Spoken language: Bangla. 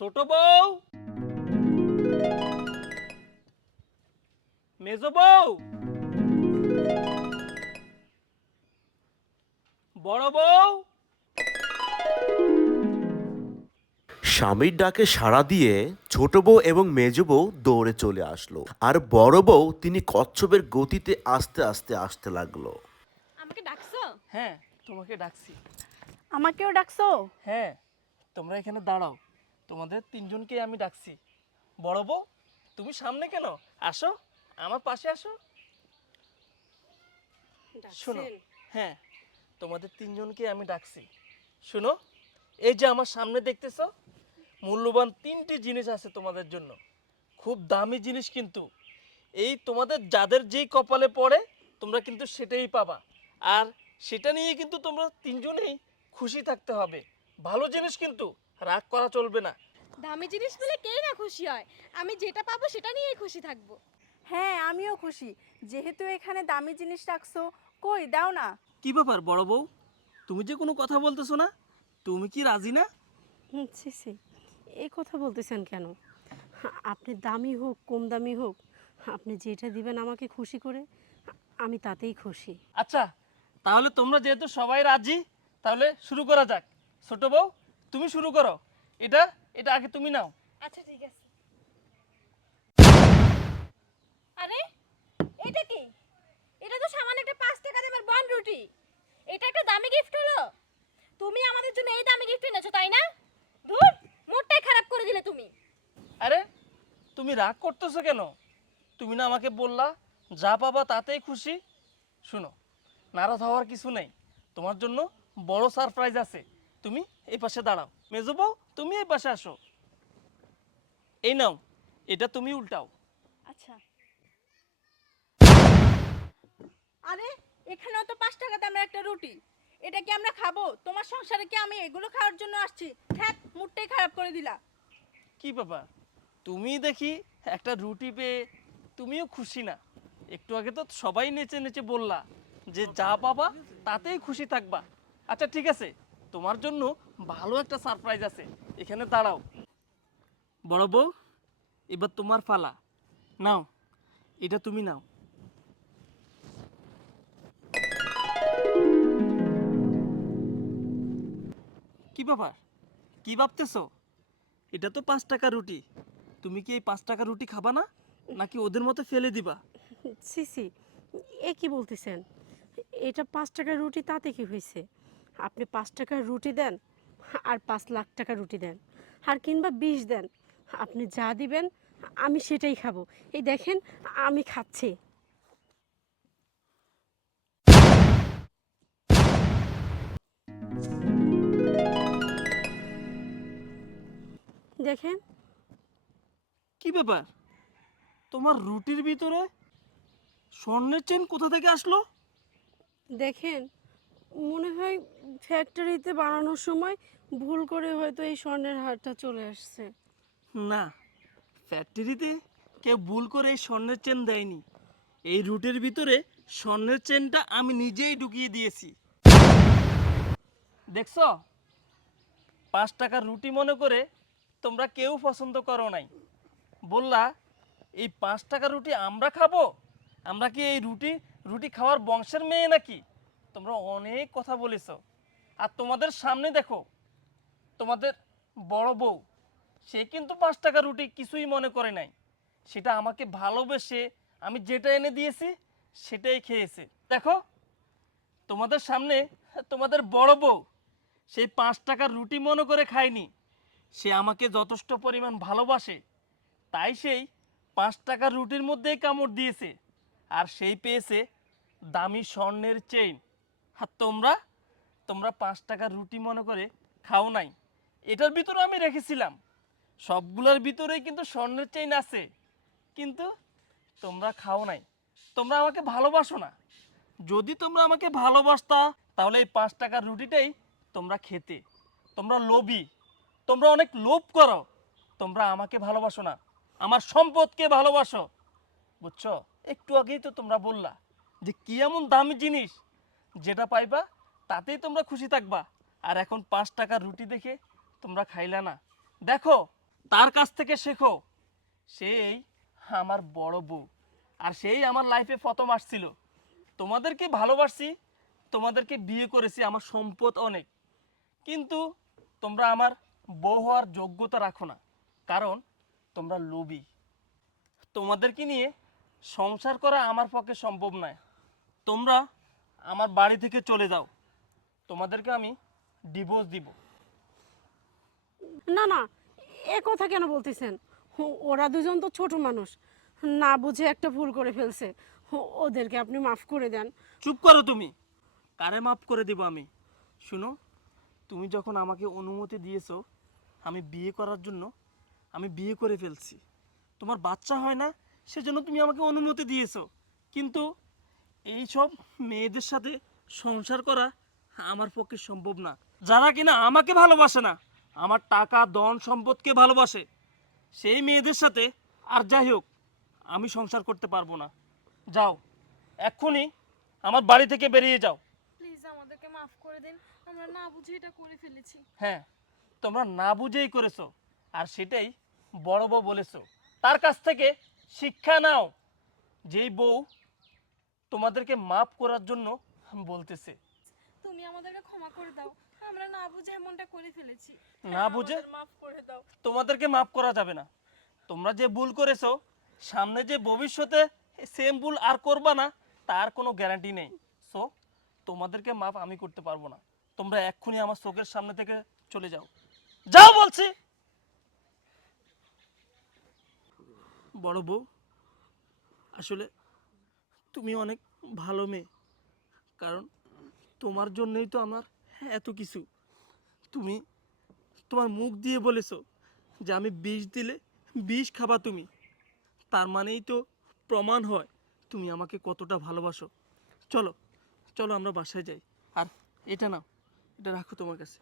ছোট বউ। মেজো বউ। বড় বউ। স্বামীর ডাকে সাড়া দিয়ে ছোট বউ এবং মেজ বউ দৌড়ে চলে আসলো। আর বড় বউ তিনি কচ্ছপের গতিতে আস্তে আস্তে আসতে লাগল। আমাকে ডাকছো? হ্যাঁ তোমাকে ডাকছি। আমাকেও ডাকছো? হ্যাঁ তোমরা এখানে দাঁড়াও। তোমাদের তিনজনকে আমি ডাকছি। বড় বউ তুমি সামনে কেন? আসো আমার পাশে আসো। শোনো হ্যাঁ তোমাদের তিনজনকে আমি ডাকছি। শোনো এই যে আমার সামনে দেখতেছো মূল্যবান তিনটি জিনিস আছে তোমাদের জন্য। খুব দামি জিনিস কিন্তু। এই তোমাদের যাদের যেই কপালে পড়ে তোমরা কিন্তু সেটাই পাবা। আর সেটা নিয়ে কিন্তু তোমরা তিনজনেই খুশি থাকতে হবে। ভালো জিনিস কিন্তু। রাগ করা চলবে না। দামি জিনিস পেলে কে না খুশি হয়? আমি যেটা পাবো সেটা নিয়েই খুশি থাকব। হ্যাঁ আমিও খুশি। যেহেতু এখানে দামি জিনিস রাখছো কই দাও না। কি ব্যাপার বড় বউ? তুমি যে কোনো কথা বলতেছো না? তুমি কি রাজি না? হুম, ছি ছি। এই কথা বলতেছেন কেন? আপনি দামি হোক কম দামি হোক আপনি যেটা দিবেন আমাকে খুশি করে আমি তাতেই খুশি। আচ্ছা তাহলে তোমরা যেহেতু সবাই রাজি তাহলে শুরু করা যাক। ছোট বউ তুমি শুরু করো। এটা এটা আগে তুমি নাও। আচ্ছা ঠিক আছে। আরে এটা কি? এটা তো সামান্য একটা পাঁচ টাকা দামের বন রুটি। এটা একটা দামি গিফট হলো। তুমি আমাদের জন্য এই দামি গিফট এনেছো তাই না? ধুর মোটটাই খারাপ করে দিলে তুমি। আরে তুমি রাগ করতেছো কেন? তুমি না আমাকে বললা যা পাবা তাতেই খুশি। শুনো নারাজ হওয়ার কিছু নেই। তোমার জন্য বড় সারপ্রাইজ আছে। তুমি এই পাশে দাঁড়াও। মেজো বউ তুমি এই পাশে আসো। এই নাও এটা তুমি উল্টাও। আচ্ছা। আরে এখানেও তো পাঁচ টাকা দামের একটা রুটি। এটা কি আমরা খাব? তোমার সংসারে কি আমি এগুলো খাওয়ার জন্য আসছি? হ্যাঁ মুডটাই খারাপ করে দিলা। কি বাবা তুমি দেখি একটা রুটি পেয়ে তুমিও খুশি না। একটু আগে তো সবাই নেচে নেচে বললা যে যা পাবা তাতেই খুশি থাকবা। আচ্ছা ঠিক আছে। তোমার জন্য ভালো একটা সারপ্রাইজ আছে। এখানে দাঁড়াও। বড় বউ, এবার তোমার ফালা নাও, এটা তুমি নাও। কি ব্যাপার? কি ভাবতেছো? এটা তো পাঁচ টাকা রুটি। তুমি কি এই পাঁচ টাকা রুটি খাবা না? নাকি ওদের মতো ফেলে দিবা? ছি এ কি বলতেছেন? এটা পাঁচ টাকার রুটি তাতে কি হয়েছে? আপনি পাঁচ টাকার রুটি দেন আর পাঁচ লাখ টাকা রুটি দেন আর কিংবা বিষ দেন। আপনি যা দিবেন আমি সেটাই খাব। এই দেখেন আমি খাচ্ছি। দেখেন। কি ব্যাপার? তোমার রুটির ভিতরে স্বর্ণের চেন কোথা থেকে আসলো? দেখেন মনে হয় ফ্যাক্টরিতে বানানোর সময় ভুল করে হয়তো এই স্বর্ণের হারটা চলে আসছে। না ফ্যাক্টরিতে কেউ ভুল করে এই স্বর্ণের চেন দেয়নি। এই রুটির ভিতরে স্বর্ণের চেনটা আমি নিজেই ঢুকিয়ে দিয়েছি। দেখছ? পাঁচ টাকার রুটি মনে করে তোমরা কেউ পছন্দ করো নাই। বললা, এই পাঁচ টাকা রুটি আমরা খাব? আমরা কি এই রুটি রুটি খাওয়ার বংশের মেয়ে নাকি? তোমরা অনেক কথা বলেছ। আর তোমাদের সামনে দেখো, তোমাদের বড় বউ, সে কিন্তু পাঁচ টাকা রুটি কিছুই মনে করে নাই। সেটা আমাকে ভালোবেসে আমি যেটা এনে দিয়েছি, সেটাই খেয়েছে। দেখো, তোমাদের সামনে তোমাদের বড় বউ সেই পাঁচ টাকার রুটি মনে করে খায়নি। সে আমাকে যথেষ্ট পরিমাণ ভালোবাসে, তাই সেই পাঁচ টাকার রুটির মধ্যেই কামড় দিয়েছে। আর সেই পেয়েছে দামি স্বর্ণের চেইন। আর তোমরা তোমরা পাঁচ টাকার রুটি মনে করে খাও নাই। এটার ভিতরে আমি রেখেছিলাম। সবগুলোর ভিতরেই কিন্তু স্বর্ণের চেইন আছে। কিন্তু তোমরা খাও নাই। তোমরা আমাকে ভালোবাসো না। যদি তোমরা আমাকে ভালোবাসতা, তাহলে এই পাঁচ টাকার রুটিটাই তোমরা খেতে। তোমরা লোভী। তোমরা অনেক লোভ করো। তোমরা আমাকে ভালোবাসো না। আমার সম্পদকে ভালোবাসো। বুঝছ? একটু আগেই তো তোমরা বললা যে কি এমন দামি জিনিস? যেটা পাইবা, তাতেই তোমরা খুশি থাকবা। আর এখন পাঁচ টাকার রুটি দেখে তোমরা খাইলা না। দেখো, তার কাছ থেকে শেখো, সেই আমার বড় বউ। আর সেই আমার লাইফে প্রথম আসছিল। তোমাদেরকে ভালোবাসছি তোমাদেরকে বিয়ে করেছি আমার সম্পদ অনেক। কিন্তু তোমরা আমার বউ হওয়ার যোগ্যতা রাখো না, কারণ তোমরা লোভী। তোমাদেরকে নিয়ে সংসার করা আমার পক্ষে সম্ভব নয়। তোমরা আমার বাড়ি থেকে চলে যাও। তোমাদেরকে আমি ডিভোর্স দিব। না না এ কথা কেন বলতেছেন? ওরা দুজন তো ছোট মানুষ। না বুঝে একটা ভুল করে ফেলছে। ওদেরকে আপনি মাফ করে দেন। চুপ করো তুমি। কারে মাফ করে দিব আমি? শুনো তুমি যখন আমাকে অনুমতি দিয়েছ আমি বিয়ে করার জন্য আমি বিয়ে করে ফেলছি। তোমার বাচ্চা হয় না সেজন্য তুমি আমাকে অনুমতি দিয়েছ। কিন্তু এই সব মেয়েদের সাথে সংসার করা আমার পক্ষে সম্ভব না। যারা কিনা আমাকে ভালোবাসে না আমার টাকা দন সম্পদকে ভালোবাসে সেই মেয়েদের সাথে আর যাই হোক আমি সংসার করতে পারব না। যাও এক্ষুনি আমার বাড়ি থেকে বেরিয়ে যাও। প্লিজ আমাদেরকে মাফ করে দিন আমরা না বুঝে এটা করে ফেলেছি। হ্যাঁ তোমরা না বুঝেই করেছ আর সেটাই বড় বউ বলেছ। তার কাছ থেকে শিক্ষা নাও যেই বউ তোমাদেরকে মাফ করার জন্য বলতেছে। তুমি আমাদেরকে ক্ষমা করে দাও। আমরা না বুঝে এমনটা করে ফেলেছি। না বুঝে মাফ করে দাও। তোমাদেরকে মাফ করা যাবে না। তোমরা যে ভুল করেছ সামনে যে ভবিষ্যতে সেম ভুল আর করবা না তার কোনো গ্যারান্টি নেই। সো তোমাদেরকে মাফ আমি করতে পারব না। তোমরা এক্ষুনি আমার চোখের সামনে থেকে চলে যাও। যাও বলছি। বড় বউ আসলে তুমি অনেক ভালো মেয়ে। কারণ তোমার জন্যই তো আমার এত কিছু। তুমি তোমার মুখ দিয়ে বলেছ যে আমি বিষ দিলে বিষ খাবা তুমি। তার মানেই তো প্রমাণ হয় তুমি আমাকে কতটা ভালোবাসো। চলো চলো আমরা বাসায় যাই। আর এটা নাও, এটা রাখো তোমার কাছে।